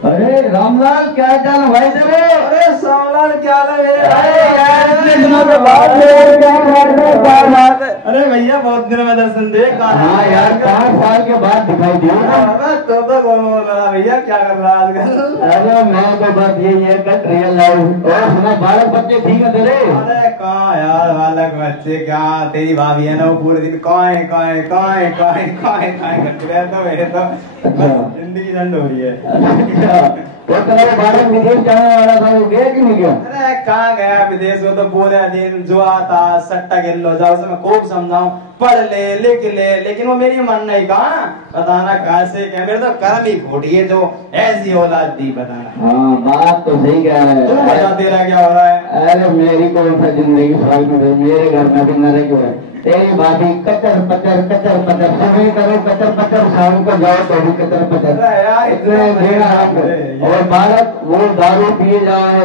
अरे रामलाल क्या चाल भाई तेरे? अरे श्यामलाल क्या हाल है? इतने दिनों के बाद क्या बात है? अरे भैया बहुत दिनों में दर्शन दे। हाँ यार 5 साल के बाद दिखाई दिया। तो कौन बोल रहा भैया, क्या कर रहा है आजकल? अरे मैं तो बस यही है कट रियल लाइफ। और सुना बालक बच्चे ठीक है तेरे? अरे कहाँ यार बालक बच्चे क्या, तेरी भाभी है ना वो पूरे दिन काए काए काए काए काए काए करते रहते हो। मेरे तो जिंदगी झंड हो रही है। वो तेरा बालक विदेश जाने वाला था, वो गया कि नहीं गया? अरे कहाँ गया विदेश? वो तो पूरे दिन जो आता सट्टा खेल लो जाओ, मैं खूब समझाऊं पढ़ ले लिख ले, लेकिन वो मेरी मन नहीं। कहा बताना कैसे क्या, मेरे तो कर्म ही खोटी है जो ऐसी औलाद दी। बताना। हाँ बात तो सही कह रहा है। तू बता तेरा क्या हो रहा है? अरे मेरी कौन सा जिंदगी साल में, मेरे घर में भी नरक है। तेरी भाभी कचर पचर सुबह करो कचर पचर, शाम को जाओ तो भी कचर पचर। और बालक वो दारू पिए जाए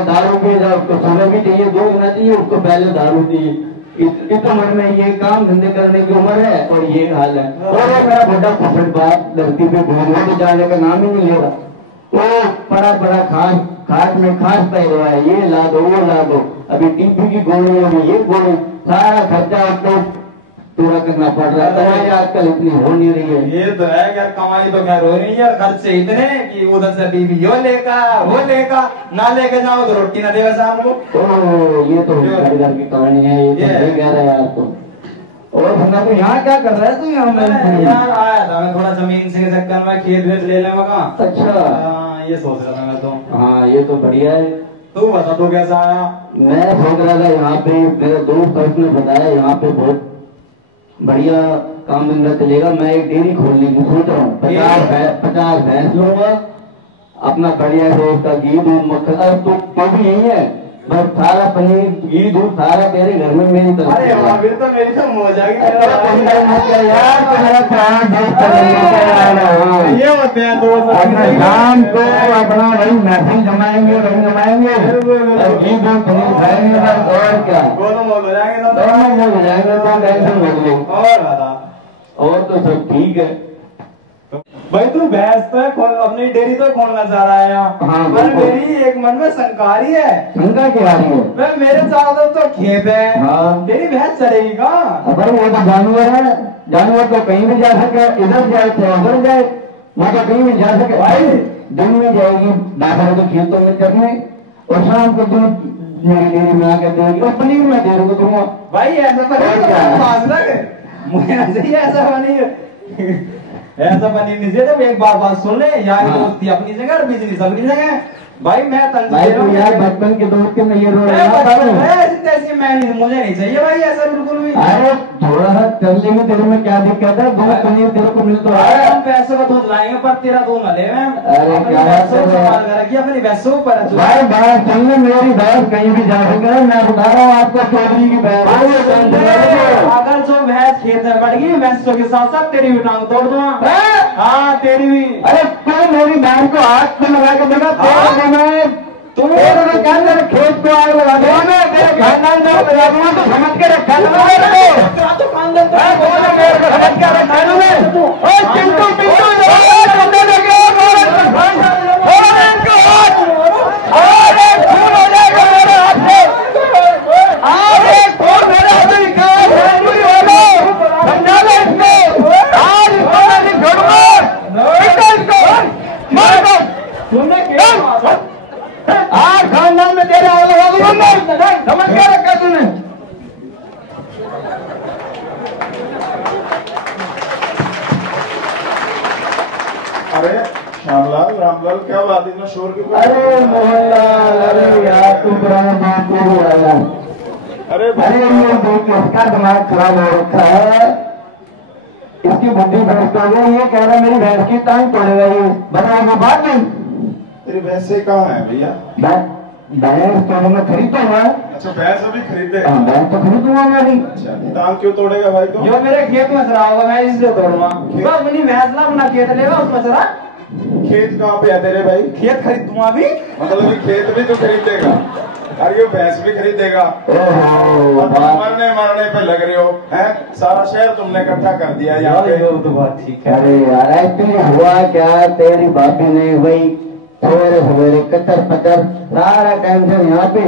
उसको सुबह भी चाहिए, दूध ना चाहिए उसको, पहले दारू चाहिए। इस उम्र में ये काम धंधे करने की उम्र है और ये हाल है। और मेरा बेटा फुफड़ बाप धरती पे घूमने को जाने का नाम ही नहीं ले रहा। वो बड़ा खास में खास पहन रहा है, ये ला दो वो ला दो, अभी टीपी की गोली है, ये गोली, सारा खर्चा आपको पूरा करना पड़ रहा है। दवाई आजकल इतनी हो नहीं रही है। ये तो है यार, कमाई तो खैर हो रही है, खर्चे इतने कि उधर से बीवी यो लेका वो लेका, ना लेके जाओ तो रोटी ना देगा शाम को। ये तो घर की कहानी है, ये तो कह रहा है यार। तो और सुना तो यहाँ क्या कर रहा है तू? यहाँ यार आया था मैं थोड़ा जमीन से चक्कर में, खेत वेत ले लेगा। अच्छा ये सोच रहा था मैं तो। हाँ ये तो बढ़िया है। तू बता तू कैसा आया? मैं सोच रहा था यहाँ पे, मेरे दोस्त ने बताया यहाँ पे बहुत बढ़िया काम धंधा चलेगा। मैं एक डेयरी खोलने की सोच रहा हूँ। 50 भैंस लूंगा अपना, बढ़िया से उसका घी दूध मक्खन तो भी यही है, बस सारा पनीर घी दूध सारा तेरे घर में मेरी तरफ। अरे वाह, फिर तो मेरी तो मौज आ गई यार। ये होते हैं दोस्त, शाम को अपना वही मैसेज जमाएंगे घी दूध पनीर खाएंगे और क्या, दोनों मौज हो जाएंगे। दोनों हो जाएंगे तो टेंशन मत लो। और बता। और तो सब ठीक है भाई, तू भैंस तो अपनी डेयरी तो खोलना चाह रहा है यहाँ। हाँ, पर मेरी एक मन में शंकारी है। शंका क्या रही है? मैं मेरे चारों तरफ तो खेत है। हाँ। तेरी भैंस चलेगी कहाँ? अगर वो तो जानवर है, जानवर तो कहीं भी जा सके, इधर जाए तो उधर जाए, वो तो कहीं भी जा सके भाई। दिन में जाएगी बाहर तो खेतों में चढ़ने, और शाम को दूध मेरी डेयरी में आकर देगी और पनीर में दे दूंगा। भाई ऐसा पनीर मुझे चाहिए, ऐसा पनीर ऐसा पनीर नहीं चाहिए। एक बात सुन ले यार, दोस्ती अपनी जगह और बिजनेस अपनी जगह। भाई मैं भाई तो यार बचपन के दोस्त के में ये रोड मुझे नहीं चाहिए भाई ऐसा बिल्कुल भी। अरे थोड़ा सा चल लेंगे, तेरे में क्या दिक्कत है? दूध पनीर तेरे को मिल तो रहा है। हम पैसे का दूध लाएंगे पर तेरा दूध न ले। अरे क्या अपनी पैसों पर भाई बात सुनने, मेरी भैंस कहीं भी जा सके। मैं बता रहा हूँ आपको चौधरी की भैंस, अगर जो भैंस खेत में बढ़ गई भैंसों के साथ साथ तेरी भी टांग तोड़ दूंगा। हाँ तेरी भी। अरे तू मेरी बहन को हाथ में लगा के देगा, तुम खेत को आग लगा दो, तेरे खानदान को लगा दूंगा तो समझ के रखा समझ के खानदान में तेरे आग लगा दूंगा, समझ क्या रखा तूने? अरे श्यामलाल रामलाल क्या बात, इतना शोर क्यों? अरे मोहनलाल, अरे यार तू पुराना बात को हो रहा है। अरे ये देख इसका दिमाग खराब हो रखा है, इसकी बुद्धि भ्रष्ट हो गई। ये कह रहा मेरी भैंस की टांग तोड़ेगा, ये बताओ बात नहीं। तेरी भैंस से कहाँ है भैया? भैंस तो मैं खरीदूंगा। अच्छा भैंस अभी खरीदे? भैंस तो खरीदूंगा मैं भी। अच्छा टांग क्यों तोड़ेगा भाई? तो जो मेरे खेत में चला होगा मैं इसलिए तोड़ूंगा। अपनी भैंस ला अपना खेत लेगा, उसमें चला। खेत कहाँ पे है तेरे भाई? खेत खरीदूंगा अभी। मतलब खेत भी तो खरीदेगा? अरे ये भैंस भी खरीदेगा? मरने पे लग रहे हो हैं? सारा शहर तुमने इकट्ठा कर दिया यहाँ पे। तो बात ठीक है। अरे यार एक्चुअली हुआ क्या, तेरी भाभी ने वही थोड़े सवेरे कच्चर पच्चर सारा टेंशन यहाँ पे,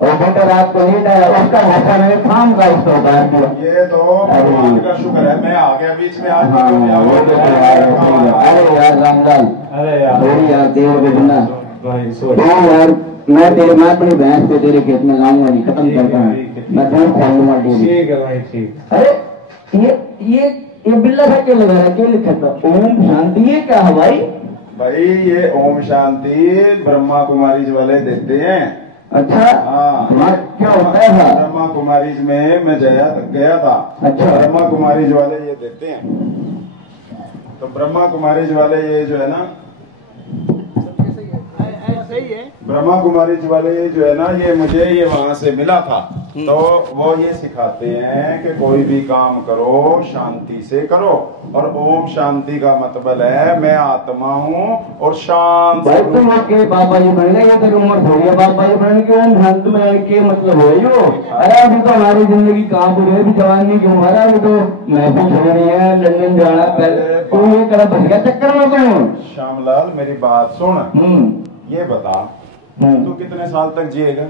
और बेटा रात को लेट आया, उसका भाषा मैंने काम का उसको उतार दिया। ये तो भगवान का शुक्र है, मैं आ गया बीच में आज। अरे यार रामलाल, अरे यार थोड़ी यार देर बिना भाई यार, मैं तेरे मैं अपनी भैंस को तेरे खेत में लाऊंगा नहीं, खत्म करता हूँ मैं, दूध खोलूंगा डेली। ठीक है भाई ठीक। अरे ये बिल्ला सा क्या लगा है, क्या लिखा था ओम शांति, ये क्या है भाई? भाई ये ओम शांति ब्रह्मा कुमारी वाले देते हैं। अच्छा हाँ, क्या होता है? ब्रह्मा कुमारी में मैं गया था। अच्छा, ब्रह्मा कुमारी वाले ये देते हैं। तो ब्रह्मा कुमारी वाले ये जो है ना, ब्रह्मा कुमारी वाले ये जो है ना, ये मुझे ये वहां से मिला था। तो वो ये सिखाते हैं कि कोई भी काम करो शांति से करो, और ओम शांति का मतलब है मैं आत्मा हूँ और शांत। भाई तुम के बाबा जी बनने ये तो उम्र थोड़ी है बाबा जी बनने की, ओम शांति में के मतलब है यो? अरे अभी तो हमारी जिंदगी कहाँ पूरी है, अभी जवानी की उम्र है, अभी तो महफिल छोड़नी है, लंदन जाना, पहले तू ये करा बस गया चक्कर में तुम। श्यामलाल मेरी बात सुन, ये बता तू कितने साल तक जिएगा?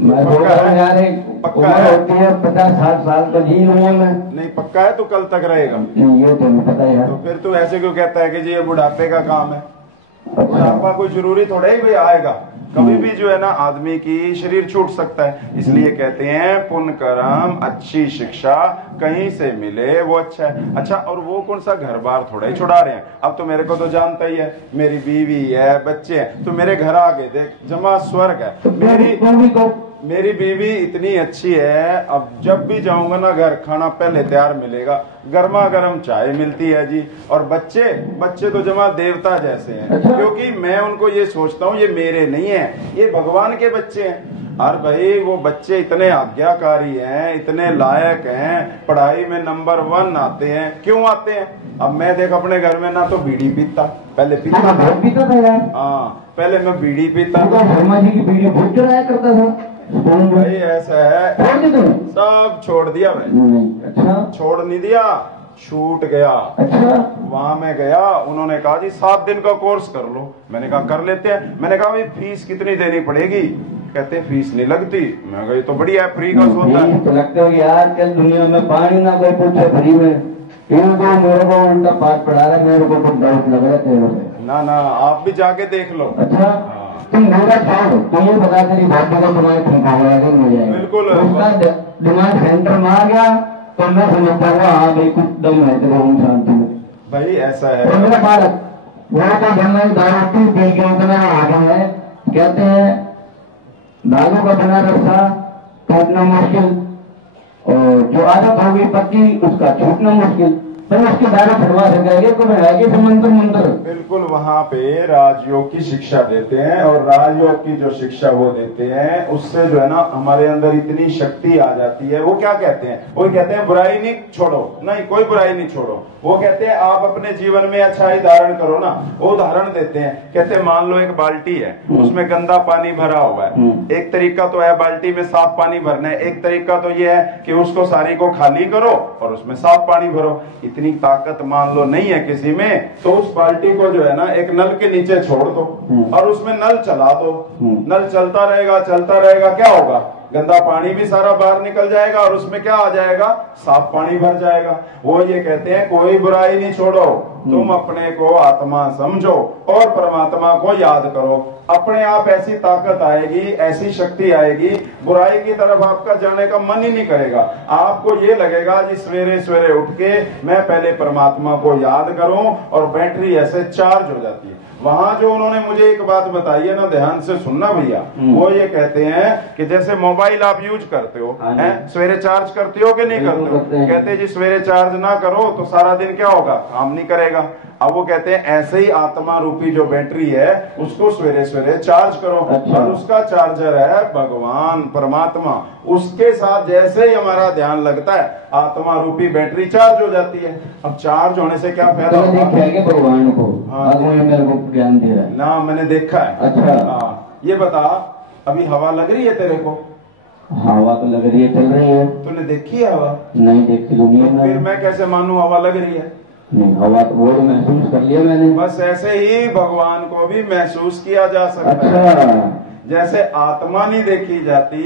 मैं बोल रहा हूँ यार, पक्का है? होती है 50-60 साल तो जी लूंगा मैं। नहीं पक्का है तू कल तक रहेगा? नहीं ये तो नहीं पता यार। तो फिर तू ऐसे क्यों कहता है कि जी ये बुढ़ापे का काम है? अच्छा, बुढ़ापा कोई जरूरी थोड़ा ही भाई आएगा, कभी भी जो है ना आदमी की शरीर छूट सकता है। इसलिए कहते हैं पुण्य कर्म अच्छी शिक्षा कहीं से मिले वो अच्छा है। अच्छा, और वो कौन सा घर बार थोड़ा ही छुड़ा रहे हैं? अब तो मेरे को तो जानता ही है, मेरी बीवी है, बच्चे हैं, तो मेरे घर आके देख जमा स्वर्ग है। मेरी बीवी इतनी अच्छी है, अब जब भी जाऊंगा ना घर, खाना पहले तैयार मिलेगा, गर्मा गर्म चाय मिलती है जी। और बच्चे तो जमा देवता जैसे हैं, क्योंकि मैं उनको ये सोचता हूँ ये मेरे नहीं है, ये भगवान के बच्चे हैं। और भाई वो बच्चे इतने आज्ञाकारी हैं, इतने लायक हैं, पढ़ाई में नंबर 1 आते हैं। क्यों आते हैं? अब मैं देख अपने घर में ना तो बीड़ी पीता, पहले पीता था। हाँ, पहले मैं बीड़ी पीता था। शर्मा जी की बीड़ी भूख चढ़ाया करता था भाई, ऐसा है सब छोड़ दिया भाई। अच्छा, छोड़ नहीं दिया, छूट गया। अच्छा, वहां मैं गया, उन्होंने कहा जी 7 दिन का कोर्स कर लो। मैंने कहा कर लेते हैं। मैंने कहा भाई फीस कितनी देनी पड़ेगी? कहते हैं फीस नहीं लगती। मैं कहा ये तो बढ़िया है, फ्री कोर्स होता है। तो लगता है यार कल दुनिया में पानी ना कोई पूछे फ्री में, इनको मेरे को उनका पाठ पढ़ा रहा है, मेरे को कुछ डाउट लग रहा है। ना आप भी जाके देख लो। अच्छा, तुम मेरा छोड़, तुम ये बता तेरी बात का तुम्हारे ठीक हो गया नहीं? बिल्कुल, उसका दिमाग सेंटर में आ गया तो मैं समझता हूँ हाँ भाई कुछ दम है तेरे ओम शांति में। भाई ऐसा है, मेरा बालक वो तो जन्म दारू पी के उतना आगे है, कहते हैं दारू का बना रखा टूटना मुश्किल, और जो आदत होगी पक्की उसका छूटना मुश्किल। तो उसके दारू फटवा सकेंगे तो है मंत्र। बिल्कुल, वहाँ पे राजयोग की शिक्षा देते हैं, और राजयोग की जो शिक्षा वो देते हैं उससे जो है ना हमारे अंदर इतनी शक्ति आ जाती है। वो क्या कहते हैं? वो कहते हैं बुराई नहीं छोड़ो, नहीं कोई बुराई नहीं छोड़ो। वो कहते हैं आप अपने जीवन में अच्छाई धारण करो ना। वो उदाहरण देते हैं, कहते हैं मान लो एक बाल्टी है, उसमें गंदा पानी भरा हुआ है। एक तरीका तो है बाल्टी में साफ पानी भरना है, एक तरीका तो ये है कि उसको सारी को खाली करो और उसमें साफ पानी भरो। इतनी ताकत मान लो नहीं है किसी में, तो उस बाल्टी को जो है ना एक नल के नीचे छोड़ दो और उसमें नल चला दो। नल चलता रहेगा, क्या होगा? गंदा पानी भी सारा बाहर निकल जाएगा और उसमें क्या आ जाएगा? साफ पानी भर जाएगा। वो ये कहते हैं कोई बुराई नहीं छोड़ो, तुम अपने को आत्मा समझो और परमात्मा को याद करो। अपने आप ऐसी ताकत आएगी, ऐसी शक्ति आएगी, बुराई की तरफ आपका जाने का मन ही नहीं करेगा। आपको ये लगेगा जी सवेरे सवेरे उठ के मैं पहले परमात्मा को याद करूं, और बैटरी ऐसे चार्ज हो जाती है। वहां जो उन्होंने मुझे एक बात बताई है ना, ध्यान से सुनना भैया। वो ये कहते हैं कि जैसे मोबाइल आप यूज करते हो, सवेरे चार्ज करते हो कि नहीं करते हो? कहते जी सवेरे चार्ज ना करो तो सारा दिन क्या होगा? काम नहीं करेगा। अब वो कहते हैं ऐसे ही आत्मा रूपी जो बैटरी है उसको सवेरे सवेरे चार्ज करो। अच्छा। और उसका चार्जर है भगवान परमात्मा। उसके साथ जैसे ही हमारा ध्यान लगता है आत्मा रूपी बैटरी चार्ज हो जाती है। अब चार्ज होने से क्या फायदा होगा? भगवान को मेरे को ज्ञान दे रहा है ना, मैंने देखा है। अच्छा, ये बता अभी हवा लग रही है तेरे को? हवा तो लग रही है, चल रही है। तूने देखी है हवा? नहीं देखी दुनिया में। फिर मैं कैसे मानूं हवा लग रही है? नहीं, हवा तो वो तो महसूस कर लिया मैंने। बस ऐसे ही भगवान को भी महसूस किया जा सकता है। अच्छा, जैसे आत्मा नहीं देखी जाती,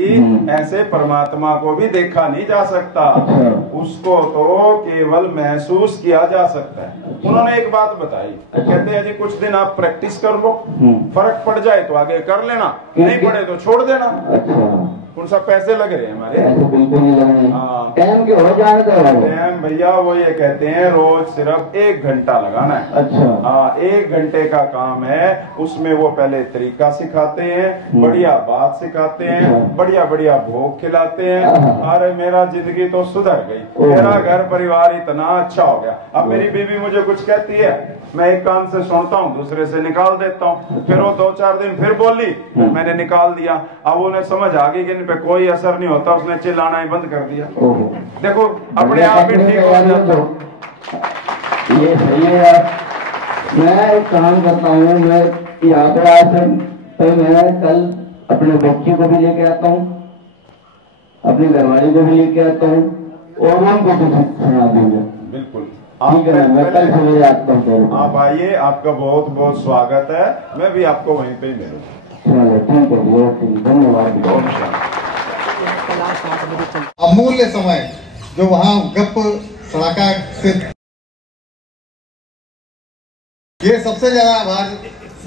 ऐसे परमात्मा को भी देखा नहीं जा सकता। अच्छा। उसको तो केवल महसूस किया जा सकता है। उन्होंने एक बात बताई, कहते हैं जी कुछ दिन आप प्रैक्टिस कर लो, फर्क पड़ जाए तो आगे कर लेना, नहीं पड़े तो छोड़ देना। अच्छा, कौन सा पैसे लग रहे हैं हमारे? ऐसे बिल्कुल नहीं लग रहे। हाँ। टाइम के हो जाए तो टाइम भैया वो ये कहते हैं रोज सिर्फ 1 घंटा लगाना है। अच्छा। हाँ, 1 घंटे का काम है। उसमें वो पहले तरीका सिखाते हैं, बढ़िया बात सिखाते हैं, बढ़िया बढ़िया भोग खिलाते हैं। अरे मेरा जिंदगी तो सुधर गई, मेरा घर परिवार इतना अच्छा हो गया। अब मेरी बीवी मुझे कुछ कहती है, मैं एक कान से सुनता हूँ, दूसरे से निकाल देता हूँ। फिर वो 2-4 दिन फिर बोली, मैंने निकाल दिया। अब उन्हें समझ आ गई कि इन पे कोई असर नहीं होता, उसने चिल्लाना ही बंद कर दिया। देखो अपने आप ही ठीक हो जाता। ये सही है यार। मैं एक काम करता हूँ, मैं यहाँ पे आज तो मैं कल अपने बच्ची को भी लेके आता हूँ, अपनी घरवाली को भी लेके आता हूँ, और उनको भी सुना दूंगा। बिल्कुल, ठीक है, मैं कल सवेरे आता हूँ। आप आइए, आपका बहुत बहुत स्वागत है। मैं भी आपको वहीं पे ही मिलूंगा। चलो ठीक है, बहुत धन्यवाद। अमूल्य समय जो वहाँ गप सड़ाका से, ये सबसे ज्यादा आभार।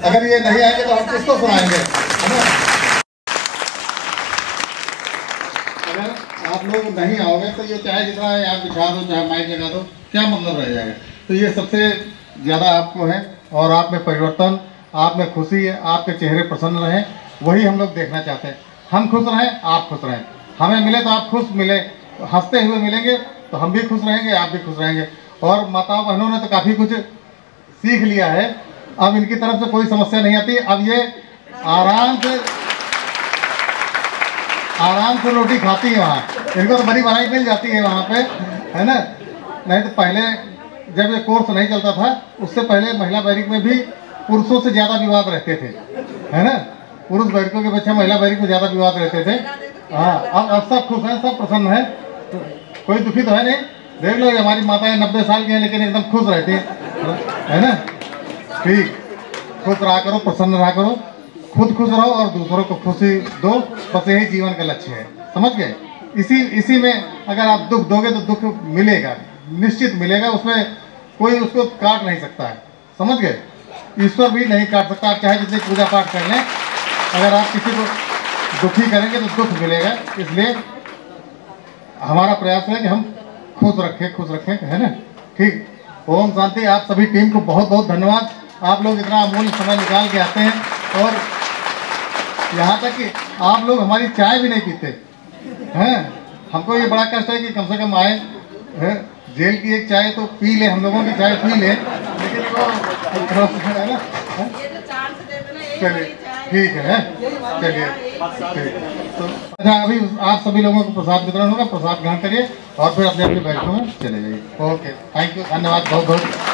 अगर ये नहीं आएंगे तो हम किसको सुनाएंगे, है ना? अगर आप लोग नहीं आओगे तो ये चाहे जितना आप बिछा दो, चाहे माइक लगा दो, क्या मतलब रह जाएगा। तो ये सबसे ज्यादा आपको है, और आप में परिवर्तन, आप में खुशी है, आपके चेहरे प्रसन्न रहें, वही हम लोग देखना चाहते हैं। हम खुश रहें, आप खुश रहें। हमें मिले तो आप खुश मिले, हंसते हुए मिलेंगे तो हम भी खुश रहेंगे, आप भी खुश रहेंगे। और माताओं बहनों ने तो काफ़ी कुछ सीख लिया है, अब इनकी तरफ से कोई समस्या नहीं आती। अब ये आराम से रोटी खाती है वहाँ, इनको तो बड़ी बनाई मिल जाती है वहाँ पे, है ना। नहीं तो पहले जब ये कोर्स नहीं चलता था, उससे पहले महिला बैरिक में भी पुरुषों से ज़्यादा विवाद रहते थे, है ना। पुरुष बैरिकों के बच्चे महिला बैरिक में ज़्यादा विवाद रहते थे। हाँ, अब सब खुश हैं, सब प्रसन्न हैं, तो कोई दुखी तो है नहीं। देख लो, हमारी माताएं 90 साल की हैं लेकिन एकदम खुश रहती हैं, है ना। ठीक, खुश रहा करो, प्रसन्न रहा करो, खुद खुश रहो और दूसरों को खुशी दो, बस यही जीवन का लक्ष्य है, समझ गए। इसी में अगर आप दुख दोगे तो दुख मिलेगा, निश्चित मिलेगा, उसमें कोई उसको काट नहीं सकता है, समझ गए। ईश्वर भी नहीं काट सकता, आप चाहे जितनी पूजा पाठ कर लें, अगर आप किसी को दुखी करेंगे तो दुख मिलेगा। इसलिए हमारा प्रयास है कि हम खुश रखें, है ना। ठीक, ओम शांति। आप सभी टीम को बहुत बहुत धन्यवाद। आप लोग इतना अमूल्य समय निकाल के आते हैं, और यहाँ तक कि आप लोग हमारी चाय भी नहीं पीते हैं। हमको ये बड़ा कष्ट है कि कम से कम आए, जेल की एक चाय तो पी ले, हम लोगों की चाय पी ले, लेकिन वो है ना। चलिए ठीक है, चलिए ठीक। तो अच्छा, अभी आप सभी लोगों को प्रसाद वितरण होगा, प्रसाद ग्रहण करिए और फिर अपने अपने बैठकों में चले जाइए। ओके, थैंक यू, धन्यवाद बहुत बहुत।